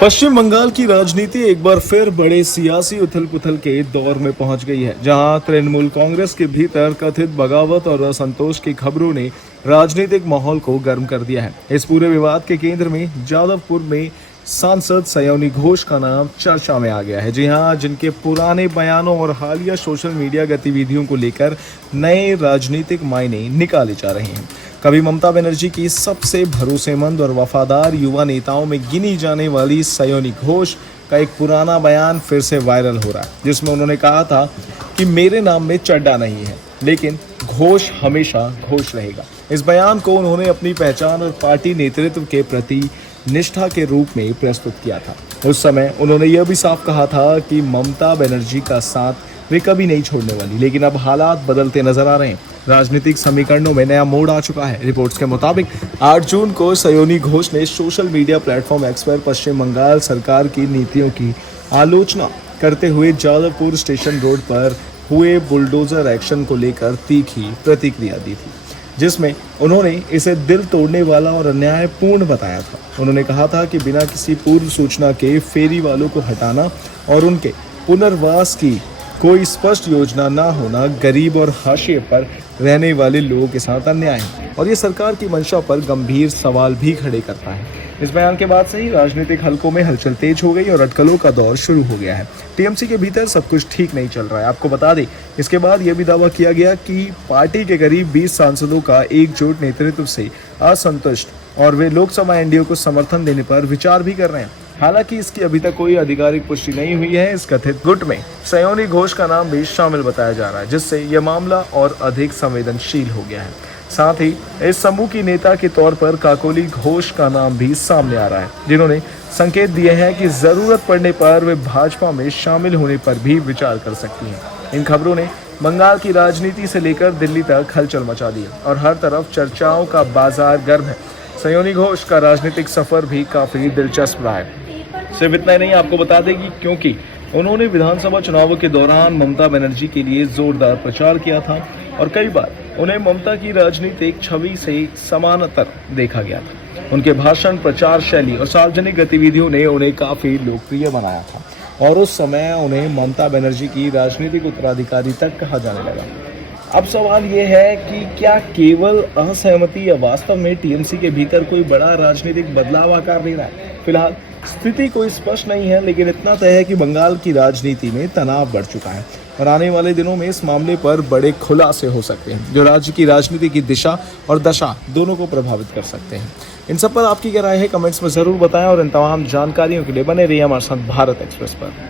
पश्चिम बंगाल की राजनीति एक बार फिर बड़े सियासी उथल पुथल के दौर में पहुंच गई है, जहां तृणमूल कांग्रेस के भीतर कथित बगावत और असंतोष की खबरों ने राजनीतिक माहौल को गर्म कर दिया है। इस पूरे विवाद के केंद्र में जादवपुर में सांसद सयोनी घोष का नाम चर्चा में आ गया है। जी हां, जिनके पुराने बयानों और हालिया सोशल मीडिया गतिविधियों को लेकर नए राजनीतिक मायने निकाले जा रहे हैं। कभी ममता बनर्जी की सबसे भरोसेमंद और वफादार युवा नेताओं में गिनी जाने वाली सयोनी घोष का एक पुराना बयान फिर से वायरल हो रहा है, जिसमें उन्होंने कहा था कि मेरे नाम में चड्डा नहीं है, लेकिन घोष हमेशा घोष रहेगा। इस बयान को उन्होंने अपनी पहचान और पार्टी नेतृत्व के प्रति निष्ठा के रूप में प्रस्तुत किया था। उस समय उन्होंने यह भी साफ कहा था कि ममता बनर्जी का साथ वे कभी नहीं छोड़ने वाली, लेकिन अब हालात बदलते नजर आ रहे हैं। राजनीतिक समीकरणों में नया मोड़ आ चुका है। रिपोर्ट्स के मुताबिक 8 जून को सयोनी घोष ने सोशल मीडिया प्लेटफॉर्म एक्स पर पश्चिम बंगाल सरकार की नीतियों की आलोचना करते हुए जादवपुर स्टेशन रोड पर हुए बुलडोजर एक्शन को लेकर तीखी प्रतिक्रिया दी थी, जिसमें उन्होंने इसे दिल तोड़ने वाला और अन्यायपूर्ण बताया था। उन्होंने कहा था कि बिना किसी पूर्व सूचना के फेरी वालों को हटाना और उनके पुनर्वास की कोई स्पष्ट योजना न होना गरीब और हाशिए पर रहने वाले लोगों के साथ अन्याय है, और ये सरकार की मंशा पर गंभीर सवाल भी खड़े करता है। इस बयान के बाद से ही राजनीतिक हलकों में हलचल तेज हो गई और अटकलों का दौर शुरू हो गया है। टीएमसी के भीतर सब कुछ ठीक नहीं चल रहा है। आपको बता दें, इसके बाद यह भी दावा किया गया कि पार्टी के करीब 20 सांसदों का एकजुट नेतृत्व से असंतुष्ट और वे लोकसभा एनडीए को समर्थन देने पर विचार भी कर रहे हैं। हालांकि इसकी अभी तक कोई आधिकारिक पुष्टि नहीं हुई है। इस कथित गुट में सयोनी घोष का नाम भी शामिल बताया जा रहा है, जिससे यह मामला और अधिक संवेदनशील हो गया है। साथ ही इस समूह की नेता के तौर पर काकोली घोष का नाम भी सामने आ रहा है, जिन्होंने संकेत दिए हैं कि जरूरत पड़ने पर वे भाजपा में शामिल होने पर भी विचार कर सकती हैं। इन खबरों ने बंगाल की राजनीति से लेकर दिल्ली तक हलचल मचा दी और हर तरफ चर्चाओं का बाजार गर्म है। सयोनी घोष का राजनीतिक सफर भी काफी दिलचस्प रहा है। सिर्फ इतना ही नहीं, आपको बता दें कि क्योंकि उन्होंने विधानसभा चुनावों के दौरान ममता बनर्जी के लिए जोरदार प्रचार किया था और कई बार उन्हें ममता की राजनीतिक छवि से समानांतर देखा गया था। उनके भाषण, प्रचार शैली और सार्वजनिक गतिविधियों ने उन्हें काफी लोकप्रिय बनाया था और उस समय उन्हें ममता बनर्जी की राजनीतिक उत्तराधिकारी तक कहा जाने लगा। अब सवाल ये है कि क्या केवल असहमति या वास्तव में टीएमसी के भीतर कोई बड़ा राजनीतिक बदलाव आकार ले रहा है। फिलहाल स्थिति कोई स्पष्ट नहीं है, लेकिन इतना तय है कि बंगाल की राजनीति में तनाव बढ़ चुका है और आने वाले दिनों में इस मामले पर बड़े खुलासे हो सकते हैं, जो राज्य की राजनीति की दिशा और दशा दोनों को प्रभावित कर सकते हैं। इन सब पर आपकी क्या राय है, कमेंट्स में जरूर बताएं और इन तमाम जानकारियों के लिए बने रहिए हमारे साथ भारत एक्सप्रेस पर।